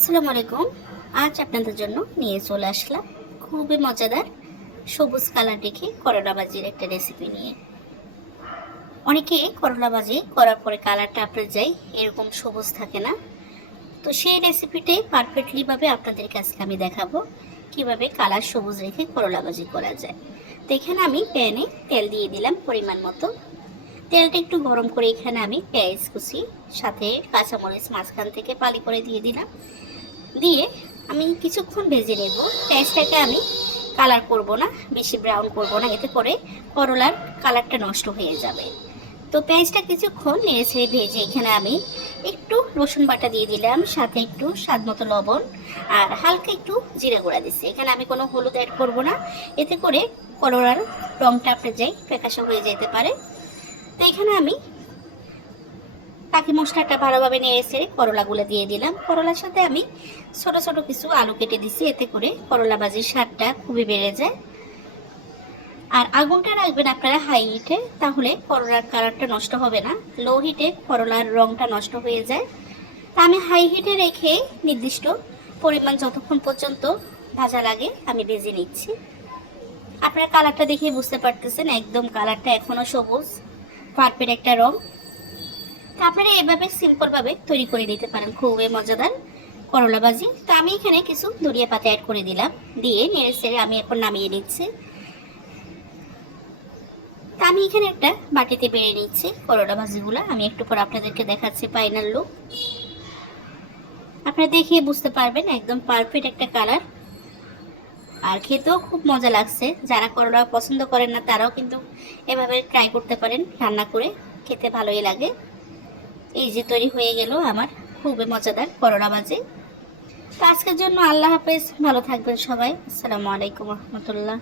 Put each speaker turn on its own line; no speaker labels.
আসসালামু আলাইকুম। আজ আপনাদের জন্য নিয়ে চলে আসলাম খুবই মজাদার সবুজ কালার রেখে করলা ভাজির একটা রেসিপি নিয়ে। অনেকে করলা ভাজি করার পরে কালারটা আপনার যায় এরকম সবুজ থাকে না। তো সেই রেসিপিটাই পারফেক্টলিভাবে আপনাদের কাছে আমি দেখাবো কীভাবে কালার সবুজ রেখে করলা ভাজি করা যায়। তো এখানে আমি প্যানে তেল দিয়ে দিলাম পরিমাণ মতো। তেলটা একটু গরম করে এখানে আমি পেঁয়াজ কুচি, সাথে কাঁচামরিচ মাঝখান থেকে পালি করে দিয়ে দিলাম। দিয়ে আমি কিছুক্ষণ ভেজে নেব। পেঁয়াজটাকে আমি কালার করব না, বেশি ব্রাউন করব না, এতে করে করলার কালারটা নষ্ট হয়ে যাবে। তো পেঁয়াজটা কিছুক্ষণ নেড়ে ছেড়ে ভেজে এখানে আমি একটু রসুন বাটা দিয়ে দিলাম, সাথে একটু স্বাদ মতো লবণ আর হালকা একটু জিরা গুঁড়া দিচ্ছি। এখানে আমি কোনো হলুদ অ্যাড করব না, এতে করে করলার রঙটা আপনার যাই ফ্যাকাশা হয়ে যেতে পারে। তো এখানে আমি পাখি মশলাটা ভালোভাবে নেড়ে ছেড়ে করলাগুলো দিয়ে দিলাম। করলার সাথে আমি ছোট ছোট কিছু আলু কেটে দিছি, এতে করে করলা ভাজির স্বাদটা খুবই বেড়ে যায়। আর আগুনটা রাখবেন আপনারা হাই হিটে তাহলে করলার কালারটা নষ্ট হবে না। লো হিটে করলার রংটা নষ্ট হয়ে যায়। তা আমি হাই হিটে রেখে নির্দিষ্ট পরিমাণ যতক্ষণ পর্যন্ত ভাজা লাগে, আমি ভেজে নিচ্ছি। আপনারা কালারটা দেখে বুঝতে পারতেছেন, একদম কালারটা এখনও সবুজ, পারফেক্ট একটা রং। আপনারা এভাবে সিম্পলভাবে তৈরি করে নিতে পারেন, খুবই মজাদার করলা ভাজি তো আমি এখানে কিছু ধনিয়া পাতা অ্যাড করে দিলাম, দিয়ে নেড়ে সেড়ে আমি এখন নামিয়ে নিচ্ছি। তা আমি এখানে একটা বাটিতে বেড়ে নিচ্ছি করলা ভাজিগুলো আমি একটু পর আপনাদেরকে দেখাচ্ছি ফাইনাল লুক আপনারা দেখে বুঝতে পারবেন, একদম পারফেক্ট একটা কালার আর খেতেও খুব মজা লাগছে। যারা করলা পছন্দ করেন না, তারাও কিন্তু এভাবে ট্রাই করতে পারেন রান্না করে। খেতে ভালোই লাগে। এই যে তৈরি হয়ে গেল আমার খুবই মজাদার করোনা বাজে তো আজকের জন্য আল্লাহ হাফেজ, ভালো থাকবেন সবাই। আসসালামু আলাইকুম রহমতুল্লাহ।